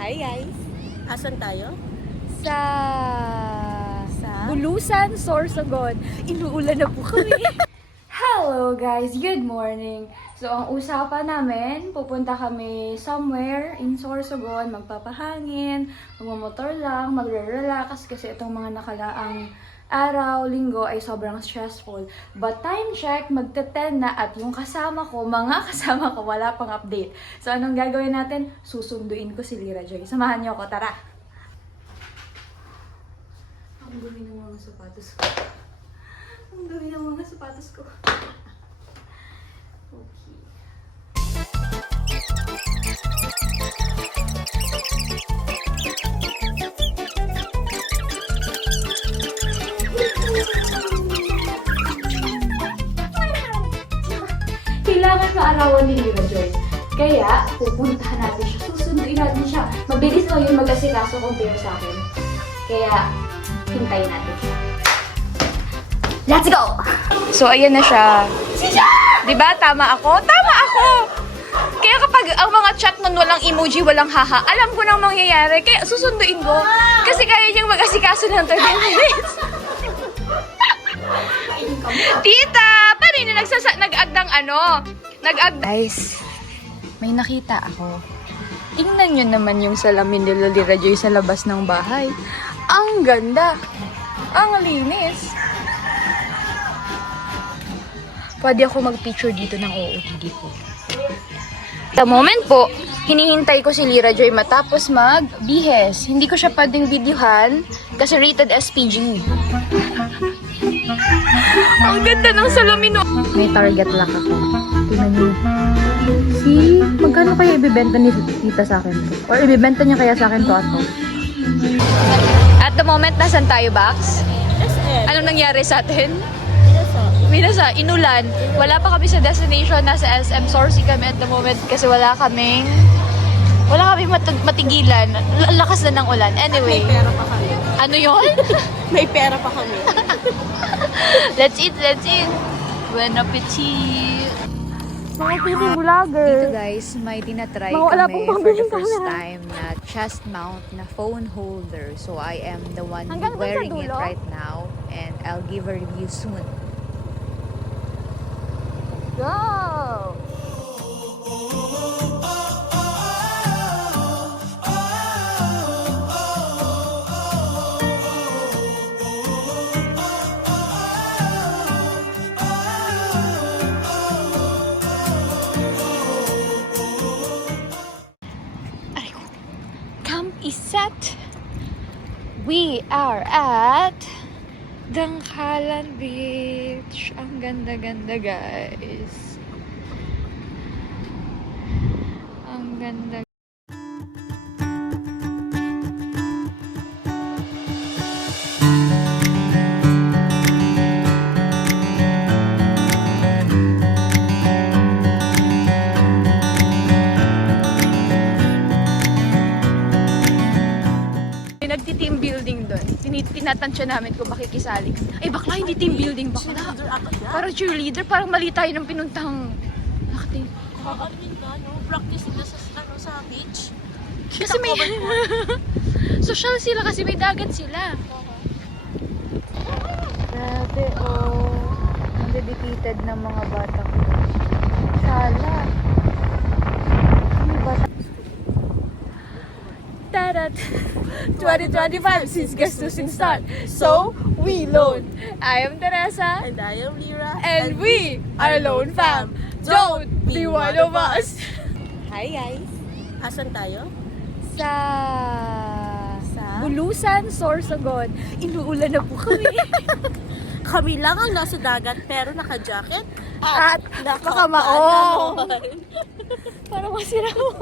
Hi guys! Asan tayo? Sa Sa? Bulusan, Sorsogon. Inuulan na po kami. Hello guys! Good morning! So, ang usapan namin, pupunta kami somewhere in Sorsogon, magpapahangin, magmamotor lang, magre-relax kasi itong mga nakalaang araw, linggo ay sobrang stressful. But time check, magte-10 na at yung kasama ko, mga kasama ko, wala pang update. So, anong gagawin natin? Susunduin ko si Lira Joy. Samahan niyo ako, tara! Ang dumi ng mga sapatos ko. Ang dumi ng mga sapatos ko. Okay. Kailangan maarawan ni Lira Joy. Kaya, pupuntahan natin siya. Susunduin natin siya. Mabilis lang yun mag-asikaso compare sa akin. Kaya, hintayin natin siya. Let's go! So, ayan na siya. Diba? Tama ako? Tama ako! Kaya kapag ang mga chat nun walang emoji, walang haha, alam ko nang mangyayari. Kaya susunduin ko. Kasi kaya niyang mag-asikaso ng 30 minutes. Tita! Paano yun nag-agdang ano? Guys, may nakita ako. Tingnan nyo naman yung salamin nila Lira Joy sa labas ng bahay. Ang ganda! Ang linis! Pwede ako mag-picture dito ng OOTD ko. Sa moment po, hinihintay ko si Lira Joy matapos mag-bihes. Hindi ko siya pwedeng videohan kasi rated SPG. Ang ganda ng salamin. May target lock ako. Tingnan niyo. See? Magkano kaya ibibenta ni tita sa akin to? Or ibibenta niya kaya sa akin to at to? At the moment, nasan tayo, Bax? SM. Anong nangyari sa atin? Minasa. Minasa, inulan. Wala pa kami sa destination. Nasa SM Sorsi kami at the moment kasi wala kaming matigilan. Lakas na ng ulan. Anyway. May pera pa kami. Ano yon? May pera pa kami. Let's eat, let's eat. Bon appetit. Mga TV vlogger. Dito guys, may tinatry Wala kami pong for the pambiling first camera. time na chest mount na phone holder. So I am the one Hanggang dun sa wearing it dulo? right now and I'll give a review soon. Go! Camp is set. We are at Dangkalan Beach. Ang ganda-ganda, guys. Ang ganda. Nagti-team building doon. Tinatansya namin kung makikisali. Ay, bakla, hindi team building. Bakla. Parang cheerleader. Parang mali tayo ng pinuntang. Nakati. Kakaalmin ka, no? Practice na sa beach. Kasi may... Social sila kasi may dagat sila. Grabe, oh. Ang dedicated ng mga bata ko. Sala. May bata. Tarat! 2025 since gastos start. So, we loan. I am Teresa. And I am Lira. And we are Lone Fam. Don't be one of us. Hi guys! Asan tayo? Sa Sa? Bulusan, Sorsogon. Inuulan na po kami. Kami lang ang nasa dagat pero naka-jacket At nakamaon. Para masira mo.